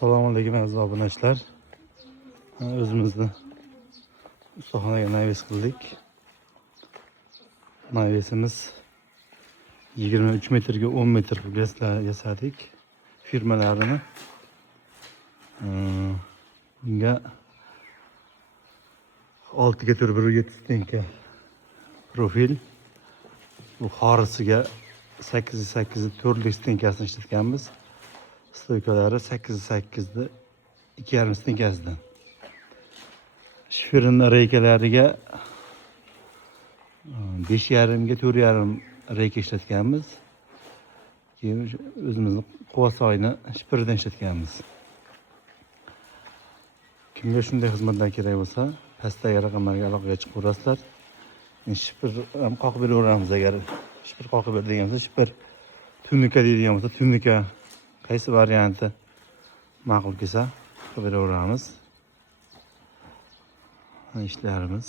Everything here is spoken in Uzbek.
Assalomu alaykum aziz obunachilar. O'zimizni ustaxonaga nayves qildik. Nayvesimiz 23 metrga 10 metr yasadik. Firmalarini. Bunga 6 ga 1.7 tenka profil. Bu xorisiga 8 4 tenkasini ishlatganmiz. Stoykalari 8 2,5 tenkasidan. Shiferin reykalariga 5,5 ga 4,5 reyka ishlatganmiz. Keyin o'zimizning quvasoyni shiferidan ishlatganmiz. Kimga shunday xizmatlar kerak bo'lsa, pastdagi raqamlarga aloqaga chiqaverasizlar. Shifer ham qoqib beraveramiz agar shifer qoqib ber degan bo'lsa, shifer tunika deydigan bo'lsa, tunika qaysi varianti ma'qul kelsa qilib beraveramiz. Ishlarimiz